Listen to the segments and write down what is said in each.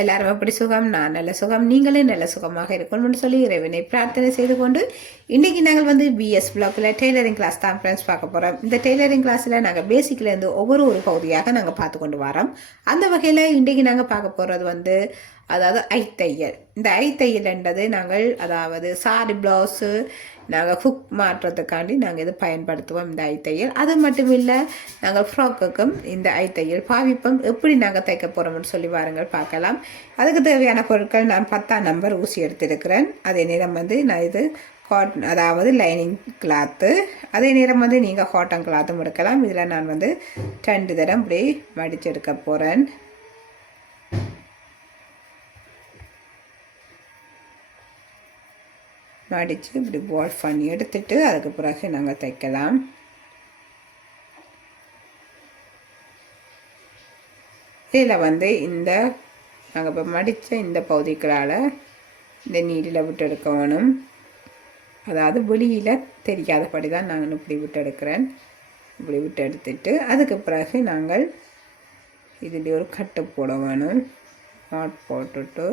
எல்லாரும் அப்படி சுகம், நான் நல்ல சுகம், நீங்களே நல்ல சுகமாக இருக்கணும்னு சொல்லி இறைவனை பிரார்த்தனை செய்து கொண்டு இன்றைக்கி நாங்கள் வந்து பிஎஸ் பிளாக்கில் டெய்லரிங் கிளாஸ் தான் ஃப்ரெண்ட்ஸ் பார்க்க போகிறோம். இந்த டெய்லரிங் கிளாஸில் நாங்கள் பேசிக்லேருந்து ஒரு பகுதியாக நாங்கள் பார்த்து கொண்டு வரோம். அந்த வகையில் இன்றைக்கி நாங்கள் பார்க்க போகிறது வந்து அதாவது ஐத்தையல். இந்த ஐத்தையல்ன்றது நாங்கள் அதாவது சாரி ப்ளவுஸு நாங்கள் ஹுக் மாற்றுறதுக்காண்டி நாங்கள் இது பயன்படுத்துவோம் இந்த ஐத்தையல். அது மட்டும் இல்லை, நாங்கள் ஃப்ராக்குக்கும் இந்த ஐத்தையல் பாவிப்போம். எப்படி நாங்கள் தைக்க போகிறோம்னு சொல்லி வாருங்கள் பார்க்கலாம். அதுக்கு தேவையான பொருட்கள் நான் 10ஆம் நம்பர் ஊசி எடுத்திருக்கிறேன். அதே நேரம் வந்து நான் இது காட்டன் அதாவது லைனிங் கிளாத்து, அதே நேரம் வந்து நீங்கள் காட்டன் கிளாத்தும் எடுக்கலாம். இதில் நான் வந்து 2 தரம் இப்படி மடித்து எடுக்க போகிறேன். மடித்து இப்படி பால் பண்ணி எடுத்துட்டு அதுக்கு பிறகு நாங்கள் தைக்கலாம். இதில் வந்து இந்த நாங்கள் இப்போ மடித்த இந்த பகுதிகளால் இந்த நீடில் விட்டு எடுக்க வேணும். அதாவது வெளியில் தெரியாதபடி தான் நாங்கள் இப்படி விட்டு எடுக்கிறேன். இப்படி விட்டு எடுத்துட்டு அதுக்கு பிறகு நாங்கள் இதில் ஒரு கட்டு போட வேணும். நாட் போட்டுட்டு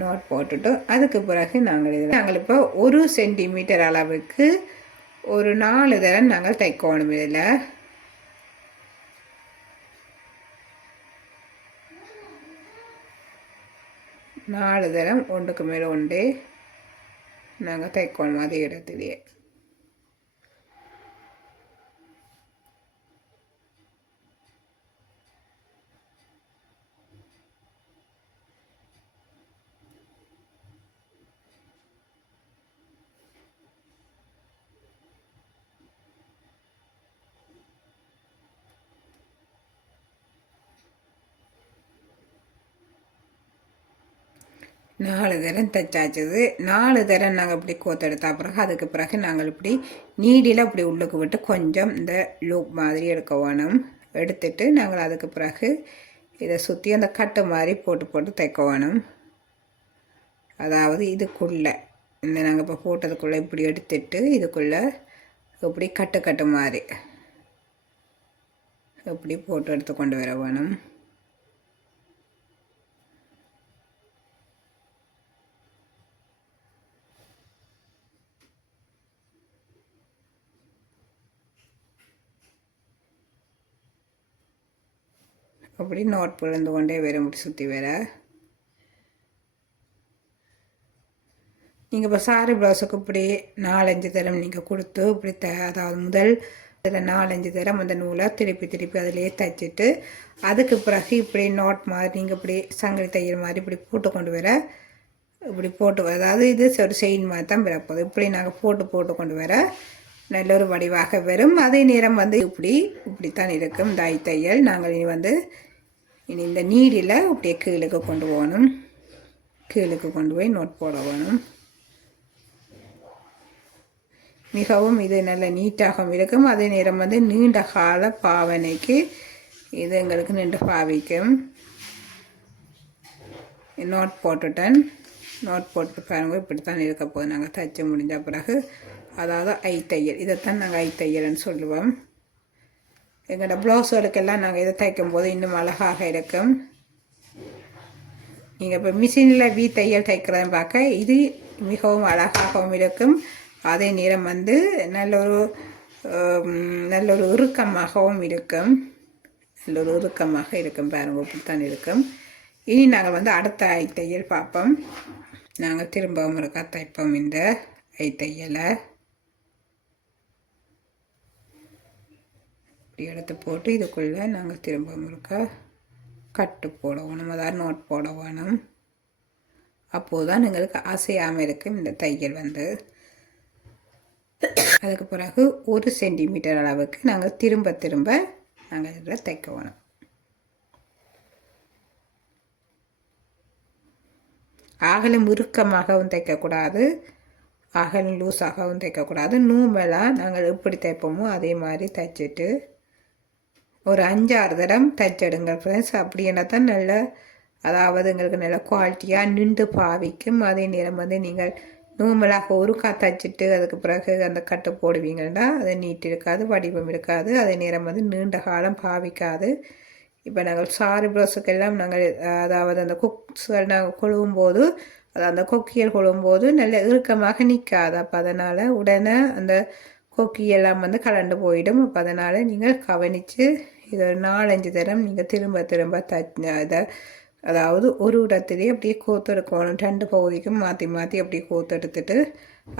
நாட் போட்டுட்டு அதுக்கு பிறகு நாங்கள் இப்போ 1 சென்டிமீட்டர் அளவுக்கு ஒரு 4 தரம் நாங்கள் தைக்கணும். இதில் நாலு தரம் ஒன்றுக்கு மேலே ஒன்று நாங்கள் தைக்கணும் அதே இடத்துலையே. நாலு தரம் தைச்சாச்சுது. 4 தரம் நாங்கள் இப்படி கோத்தெடுத்த பிறகு அதுக்கு பிறகு நாங்கள் இப்படி நீடியில் இப்படி உள்ளுக்கு விட்டு கொஞ்சம் இந்த லூப் மாதிரி எடுக்க வேணும். எடுத்துட்டு நாங்கள் அதுக்கு பிறகு இதை சுற்றி அந்த கட்டு மாதிரி போட்டு தைக்க வேணும். அதாவது இதுக்குள்ளே இந்த நாங்கள் இப்போ போட்டதுக்குள்ளே இப்படி எடுத்துட்டு இதுக்குள்ளே இப்படி கட்டு மாதிரி இப்படி போட்டு எடுத்து கொண்டு வர வேணும். அப்படி நோட் பிளந்து கொண்டே வர முடி சுற்றி வர. நீங்கள் இப்போ சாரி ப்ளவுஸுக்கு இப்படி 4-5 தரம் நீங்கள் கொடுத்து இப்படி அதாவது முதல் அதில் 4-5 தரம் அந்த நூலை திருப்பி அதிலேயே தைச்சிட்டு அதுக்கு பிறகு இப்படி நோட் மாதிரி நீங்கள் இப்படி சங்கிலி தையல் மாதிரி இப்படி போட்டு கொண்டு வர இப்படி போட்டு அதாவது இது ஒரு செயின் மாதிரி தான் வரப்போகுது. இப்படி நாங்கள் போட்டு கொண்டு வர நல்ல ஒரு வடிவாக வரும். அதே நேரம் வந்து இப்படித்தான் இருக்கும் இந்த தையல். நாங்கள் இனி இந்த நீடில் அப்படியே கீழுக்கு கொண்டு போகணும். கீழுக்கு கொண்டு போய் நோட் போட வேணும். மிகவும் இது நல்ல நீட்டாகவும் இருக்கும். அதே நேரம் வந்து நீண்ட கால பாவனைக்கு இது எங்களுக்கு நின்று பாவிக்கும். நோட் போட்டுட்டேன். நோட் போட்டு பாருங்க இப்படித்தான் இருக்க போது. நாங்கள் தைச்சி முடிஞ்ச பிறகு அதாவது ஐத்தையல், இதைத்தான் நாங்கள் ஐத்தையல்னு சொல்லுவோம். எங்களோட ப்ளவுஸுகளுக்கெல்லாம் நாங்கள் இதை தைக்கும் போது இன்னும் அழகாக இருக்கும். நீங்கள் இப்போ மிஷினில் தையல் தைக்கிறத பார்க்க இது மிகவும் அழகாகவும் இருக்கும். அதே நேரம் வந்து நல்ல ஒரு இறுக்கமாகவும் இருக்கும். நல்ல ஒரு இறுக்கமாக இருக்கும். பாருங்க இப்படித்தான் இருக்கும். இனி நாங்கள் வந்து அடுத்த ஐத்தையல் பார்ப்போம். நாங்கள் திரும்பவும் இருக்கா தைப்போம் இந்த ஐத்தையலை. இப்படி எடுத்து போட்டு இதுக்குள்ளே நாங்கள் திரும்பவும் இருக்க கட்டு போட வேணும். அதாவது நோட் போட வேணும். அப்போது தான் எங்களுக்கு அசையாமல் இருக்கும் இந்த தையல் வந்து. அதுக்கு பிறகு 1 சென்டிமீட்டர் அளவுக்கு நாங்கள் திரும்ப நாங்கள் இதில் தைக்க வேணும். அகலம் இறுக்கமாகவும் தைக்கக்கூடாது, அகலம் லூஸாகவும் தைக்கக்கூடாது. நூமெல்லாம் நாங்கள் எப்படி தைப்போமோ அதே மாதிரி தைச்சிட்டு ஒரு 5-6 தரம் தைச்சிடுங்க ஃப்ரெண்ட்ஸ். அப்படின்னா தான் நல்ல அதாவது எங்களுக்கு நல்ல குவாலிட்டியாக நின்று பாவிக்கும். அதே நேரம் வந்து நீங்கள் நூமலாக ஒரு தைச்சிட்டு அதுக்கு பிறகு அந்த கட்டு போடுவீங்கன்னா அது நீட் இருக்காது, வடிவம் இருக்காது, அதே நேரம் வந்து நீண்ட காலம் பாவிக்காது. இப்போ நாங்கள் சாரி ப்ளவுஸுக்கெல்லாம் நாங்கள் அதாவது அந்த குக்ஸ்கள் நாங்கள் கொழுவும்போது அது அந்த கொக்கியல் கொழுவும்போது நல்ல இறுக்கமாக நிற்காது. அப்போ அதனால் உடனே அந்த கொக்கியெல்லாம் வந்து கலண்டு போயிடும். அப்போ அதனால் நீங்கள் கவனித்து இது ஒரு 4-5 தரம் நீங்கள் திரும்ப திரும்ப இதை அதாவது ஒரு இடத்துலேயே அப்படியே கோத்தெடுக்கணும். 2 பகுதிக்கும் மாற்றி மாற்றி அப்படியே கோத்தெடுத்துட்டு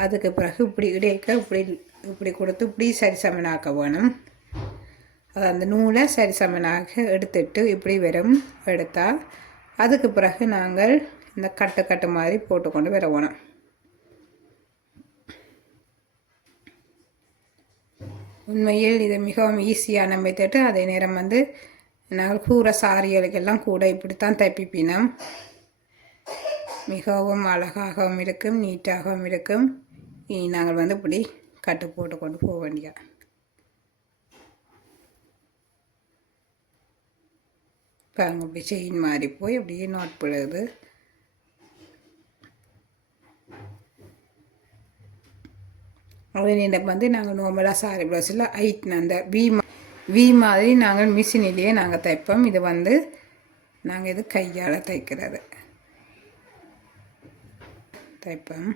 அதுக்கு பிறகு இப்படி இடைக்க இப்படி கொடுத்து இப்படி சரிசமனாக்க வேணும். அது அந்த நூலை சரிசமனாக எடுத்துட்டு இப்படி வெறும் எடுத்தால் அதுக்கு பிறகு நாங்கள் இந்த கட்டு மாதிரி போட்டுக்கொண்டு வரணும். உண்மையில் இது மிகவும் ஈஸியான மெத்தட். அதே நேரம் வந்து நாங்கள் கூற சாரிகளுக்கெல்லாம் கூட இப்படித்தான் தைப்பிப்பினோம். மிகவும் அழகாகவும் இருக்கும், நீட்டாகவும் இருக்கும். இனி நாங்கள் வந்து இப்படி கட்டு போட்டு கொண்டு போக வேண்டிய பாருங்க. அப்படி செயின் மாதிரி போய் அப்படியே நாட் போடுது. அதே வந்து நாங்கள் நார்மலாக சாரி ப்ளவுஸில் ஐட்ன அந்த வி மாதிரி நாங்கள் மிஷினிலேயே நாங்கள் தைப்போம். இது வந்து நாங்கள் இது கையால் தைக்கிறது தைப்போம்.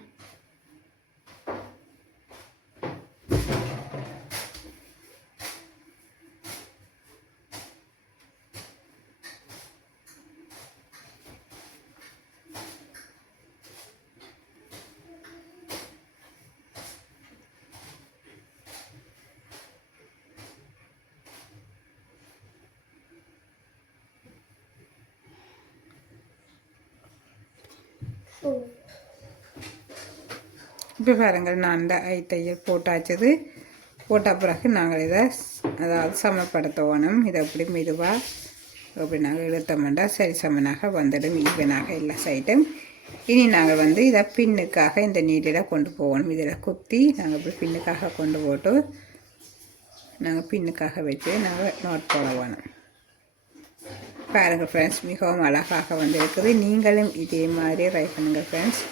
இப்போ பாருங்கள், நான் அந்த தையல் போட்டாச்சது. போட்ட பிறகு நாங்கள் இதை அதாவது சமப்படுத்தணும். இதை அப்படி மெதுவாக அப்படி நாங்கள் இழுத்தோம்னா சரி சமனாக வந்துடும், ஈவனாக எல்லா சைடும். இனி நாங்கள் வந்து இதை பின்னுக்காக இந்த நீடில் கொண்டு போகணும். இதில் குத்தி நாங்கள் இப்படி பின்னுக்காக கொண்டு போட்டு நாங்கள் பின்னுக்காக வச்சு நாங்கள் நோட் போட வேணும். பாருங்கள் ஃப்ரெண்ட்ஸ், மிகவும் அழகாக வந்து இருக்குது. நீங்களும் இதே மாதிரி ட்ரை பண்ணுங்கள் ஃப்ரெண்ட்ஸ்.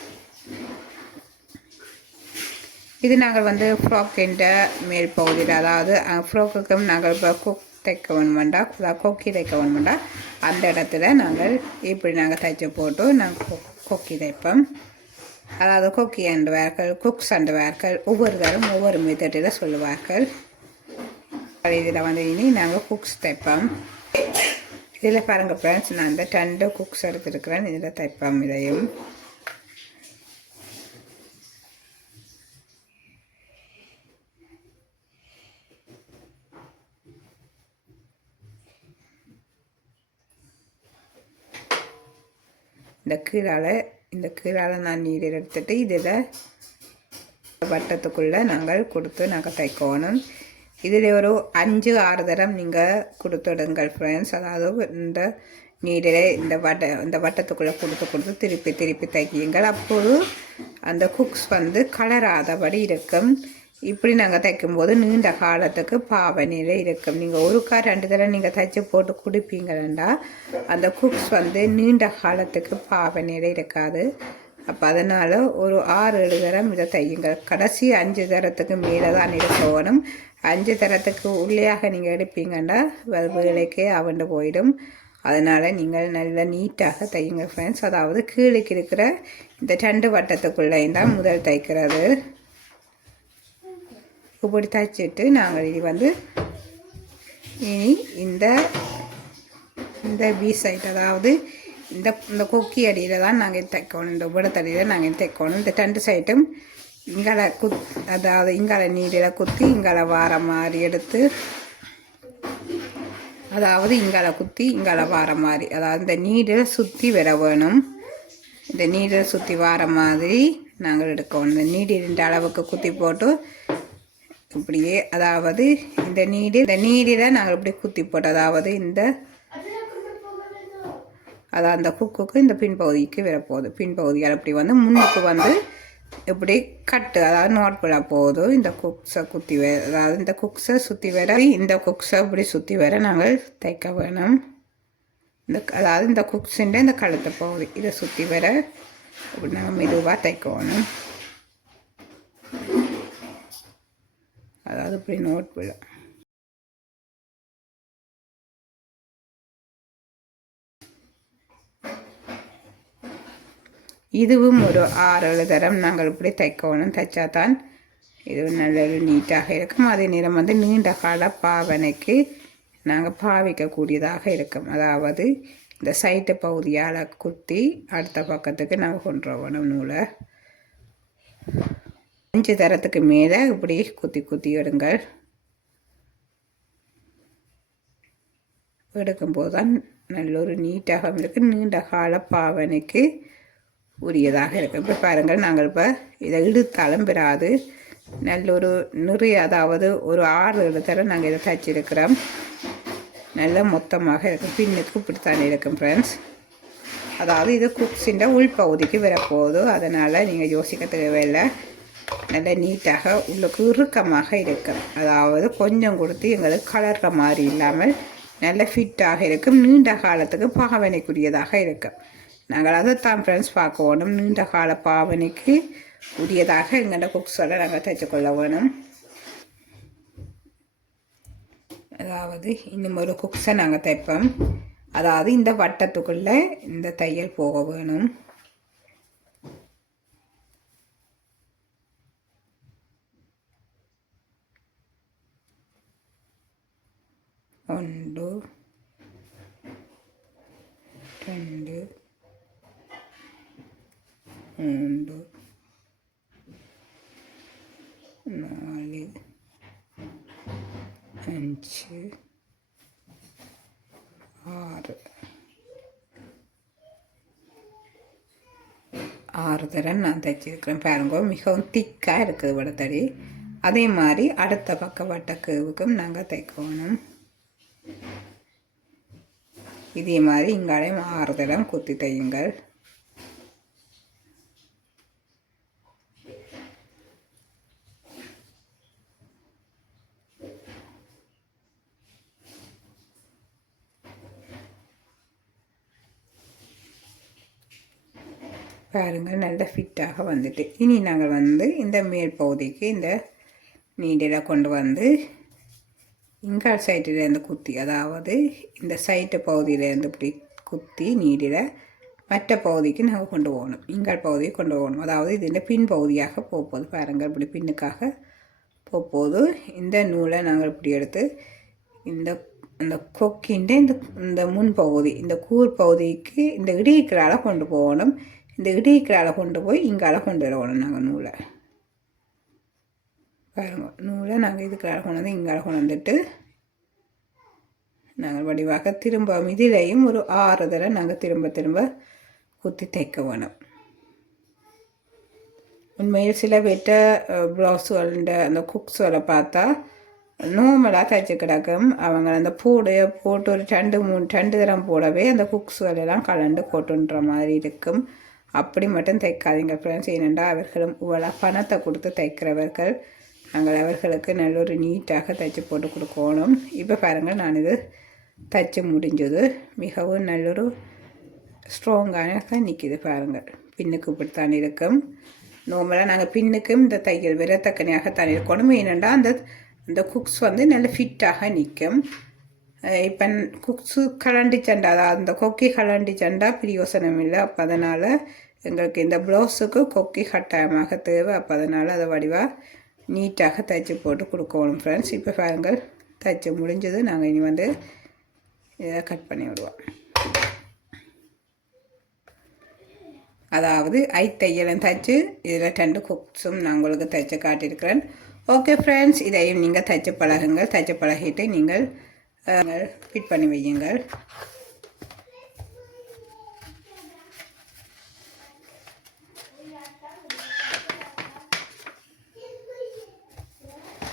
இது நாங்கள் வந்து ஃப்ராக்கின்ற மேல் பகுதியில் அதாவது ஃப்ராக்குக்கும் நாங்கள் இப்போ குக் தைக்க வேணுமெண்டா கொக்கி தைக்க வேணுமெண்டா அந்த இடத்துல நாங்கள் இப்படி நாங்கள் தைச்சி போட்டு நாங்கள் கொக்கி தைப்போம். அதாவது கொக்கி அண்டுவார்கள், குக்ஸ் அண்டுவார்கள், ஒவ்வொரு தரம் ஒவ்வொரு மெத்தடில் சொல்லுவார்கள். இதில் வந்து இனி நாங்கள் குக்ஸ் தைப்போம். இதில் பாருங்கள் ஃப்ரெண்ட்ஸ், நான் இந்த 2 குக்ஸ் எடுத்துருக்கிறேன். இதில் தைப்போம். இதையும் இந்த கீழால் நான் நீர் எடுத்துட்டு இதில் வட்டத்துக்குள்ளே நாங்கள் கொடுத்து நாங்கள் தைக்கணும். இதில் ஒரு 5-6 தரம் நீங்கள் கொடுத்துடுங்கள் ஃப்ரெண்ட்ஸ். அதாவது இந்த நீரில் இந்த வட்டத்துக்குள்ளே கொடுத்து திருப்பி தைக்கியுங்கள். அப்போது அந்த குக்ஸ் வந்து கலராதபடி இருக்கும். இப்படி நாங்கள் தைக்கும்போது நீண்ட காலத்துக்கு பாவனையில் இருக்கும். நீங்கள் 1-2 தடவை நீங்கள் தைச்சி போட்டு கொடுப்பீங்களா அந்த குக்ஸ் வந்து நீண்ட காலத்துக்கு பாவனையில் இருக்காது. அப்போ அதனால் ஒரு 6-7 தரம் இதை தையுங்கள். கடைசி 5 தரத்துக்கு மேலே தான் இருக்கணும். 5 தரத்துக்கு உள்ளேயாக நீங்கள் எடுப்பீங்கன்னா வேலைக்கே அவண்டு போயிடும். அதனால் நீங்கள் நல்லா நீட்டாக தையுங்க ஃப்ரெண்ட்ஸ். அதாவது கீழுக்கு இருக்கிற இந்த 2 வட்டத்துக்குள்ளேயும் தான் முதல் தைக்கிறது. இப்படி தைச்சிட்டு நாங்கள் இது வந்து இனி இந்த பி சைட் அதாவது இந்த கொக்கி அடியில் தான் நாங்கள் தைக்கணும். இந்த உபடத்தடியில் நாங்கள் தைக்கணும். இந்த 2 சைட்டும் இங்கால அதாவது இங்கால நீரில் குத்தி இங்கால வார மாதிரி எடுத்து அதாவது இங்கால குத்தி இங்கால வார மாதிரி அதாவது இந்த நீரில் சுற்றி வர வேணும். இந்த நீரில் சுற்றி வார மாதிரி நாங்கள் எடுக்கணும். இந்த நீரின் அளவுக்கு குத்தி போட்டு இப்படியே அதாவது இந்த நீரில் நாங்கள் இப்படி குத்தி போட்டு அதாவது அதாவது அந்த குக்குக்கு இந்த பின்பகுதிக்கு வரப்போகுது. பின்பகுதியால் இப்படி வந்து முன்னுக்கு வந்து இப்படி கட்டு அதாவது நோட் போட போகுது. இந்த குக்ஸை குத்தி அதாவது இந்த குக்ஸை சுற்றி வர இந்த குக்ஸை இப்படி சுற்றி வர நாங்கள் தைக்க வேணும். அதாவது இந்த குக்ஸுன்ற இந்த கழுத்தை பகுதி இதை சுற்றி வர இப்படி நாங்கள் மெதுவாக தைக்கணும். அதாவது இப்படி நோட் விழும். இதுவும் ஒரு 6-7 தரம் நாங்கள் இப்படி தைக்கணும். தைச்சா தான் இது நல்ல நீட்டாக இருக்கும். அதே நேரம் வந்து நீண்ட கால பாவனைக்கு நாங்கள் பாவிக்கக்கூடியதாக இருக்கும். அதாவது இந்த சைட்டு பகுதியால் குத்தி அடுத்த பக்கத்துக்கு நாங்கள் கொண்டு வரணும் நூலை. 5 தரத்துக்கு மேலே இப்படி குத்தி குத்தி எடுங்கள். எடுக்கும்போது தான் நல்ல ஒரு நீட்டாக இருக்குது. நீண்ட கால பாவனைக்கு உரியதாக இருக்குது. இப்போ பாருங்கள், நாங்கள் இப்போ இதை இழுத்தாலும் பெறாது. நல்ல ஒரு நிறைய, அதாவது ஒரு 6-7 தரம் நாங்கள் இதை தைச்சிருக்கிறோம். நல்ல மொத்தமாக இருக்கும். பின்னுக்கு இப்படித்தானே இருக்கும் ஃப்ரெண்ட்ஸ். அதாவது இது குக்ஸிൻ്റെ உள்பகுதிக்கு வரப்போகுது. அதனால் நீங்கள் யோசிக்க தேவையில்லை. நல்ல நீட்டாக உள்ளுக்கு இறுக்கமாக இருக்கும். அதாவது கொஞ்சம் கொடுத்து எங்களுக்கு கலர்ற மாதிரி இல்லாமல் நல்ல ஃபிட்டாக இருக்கும். நீண்ட காலத்துக்கு பாவனைக்குரியதாக இருக்கும். நாங்கள் அதைத்தான் ஃப்ரெண்ட்ஸ் பார்க்க வேணும். நீண்ட கால பாவனைக்கு உரியதாக எங்களோட குக்ஸோட நாங்கள் தைச்சிக்கொள்ள வேணும். அதாவது இன்னும் ஒரு குக்ஸை நாங்கள் தைப்போம். அதாவது இந்த வட்டத்துக்குள்ளே இந்த தையல் போக வேணும். ஒன்று, 2, 3, 4, 5, 6 தரம் நான் தைச்சிருக்கிறேன். பாருங்க, மிகவும் திக்காக இருக்குது வடத்தடி. அதே மாதிரி அடுத்த பக்க வட்டக்குவுக்கும் நாங்கள் தைக்கணும். இதே மாதிரி இங்காலையும் 6 தரம் குத்தி தையுங்கள். பாருங்கள், நல்ல ஃபிட்டாக வந்துட்டு. இனி நாங்கள் வந்து இந்த மேல் பகுதிக்கு இந்த நீடில் கொண்டு வந்து இங்கால் சைட்டிலேருந்து குத்தி, அதாவது இந்த சைட்டு பகுதியிலேருந்து இப்படி குத்தி நீடில் மற்ற பகுதிக்கு நாங்கள் கொண்டு போகணும். இங்கால் பகுதியை கொண்டு போகணும். அதாவது இது இந்த பின் பகுதியாக போகுது. பாருங்கள், இப்படி பின்னுக்காக போகுது. இந்த நூலை நாங்கள் இப்படி எடுத்து இந்த கொக்கின்ற இந்த முன்பகுதி, இந்த கூர் பகுதிக்கு இந்த இடிக்கலால் கொண்டு போகணும். இந்த இடிக்கலால் கொண்டு போய் இங்கால கொண்டு வரணும் நாங்கள் நூலை. பாருங்க, நூலை நாங்கள் இதுக்கால கொண்டு வந்து இங்கால கொண்டு வந்துட்டு நாங்கள் வடிவாக திரும்ப இதிலையும் ஒரு 6 தடவை நாங்கள் திரும்ப குத்தி தைக்க வேணும். உண்மையில் சில பேர்ட்ட ப்ளவுஸுகளில் அந்த குக்ஸோட பார்த்தா நார்மலாக தைச்சி கிடக்கும். அவங்க அந்த போட்டு ஒரு 2-3 தரம் போடவே அந்த குக்ஸுகளெல்லாம் கலண்டு கொட்டுன்ற மாதிரி இருக்கும். அப்படி மட்டும் தைக்காதீங்க ஃப்ரெண்ட்ஸ். ஏனென்றால் அவர்களும் இவ்வளோ பணத்தை கொடுத்து தைக்கிறவர்கள். நாங்கள் அவர்களுக்கு நல்ல ஒரு நீட்டாக தைச்சி போட்டு கொடுக்கணும். இப்போ பாருங்கள், நான் இது தைச்சி முடிஞ்சது. மிகவும் நல்லொரு ஸ்ட்ராங்காக நிற்கிது. பாருங்கள், பின்னுக்கு இப்படித்தான் இருக்கும். நார்மலாக நாங்கள் பின்னுக்கும் இந்த தையல் விரத்தக்கனையாகத்தான் இருக்கணும். ஏனென்றால் அந்த குக்ஸ் வந்து நல்ல ஃபிட்டாக நிற்கும். இப்போ குக்ஸு கலண்டி சண்டை, அதாவது அந்த கொக்கி கலண்டி சண்டா பிரியோசனம் இல்லை. அப்போ அதனால் எங்களுக்கு இந்த ப்ளவுஸுக்கு கொக்கி கட்டாயமாக தேவை. அப்போ அதனால் அதை வடிவாக நீட்டாக தைச்சி போட்டு கொடுக்கணும் ஃப்ரெண்ட்ஸ். இப்போ பாருங்கள், தைச்சி முடிஞ்சது. நாங்கள் இனி வந்து இதை கட் பண்ணி விடுவோம். அதாவது தையலும் தைச்சி இதில் 2 குக்ஸும் நான் உங்களுக்கு தைச்சி காட்டியிருக்கிறேன். ஓகே ஃப்ரெண்ட்ஸ், இதையும் நீங்கள் தைச்சி பழகுங்கள். தைச்சி பழகிட்டு நீங்கள் ஃபிட் பண்ணி வையுங்கள்.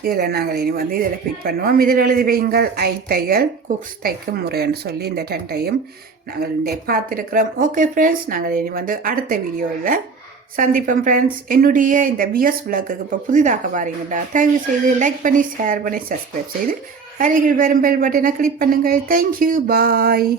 இதில் நாங்கள் இனி வந்து இதில் ஃபிட் பண்ணுவோம். இதில் எழுதி வையுங்கள் தையல் குக்ஸ் தைக்கும் முறைன்னு சொல்லி இந்த 2ஐயும் நாங்கள் இந்த பார்த்துருக்கிறோம். ஓகே ஃப்ரெண்ட்ஸ், நாங்கள் இனி வந்து அடுத்த வீடியோவில் சந்திப்போம் ஃப்ரெண்ட்ஸ். என்னுடைய இந்த பிஎஸ் விளாக்குக்கு இப்போ புதிதாக வாரீங்களா, தயவு செய்து லைக் பண்ணி ஷேர் பண்ணி சப்ஸ்கிரைப் செய்து அருகில் வரும் பெல் பட்டனை கிளிக் பண்ணுங்கள். தேங்க்யூ, பாய்.